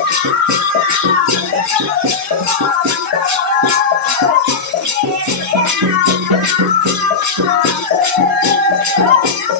Thank you.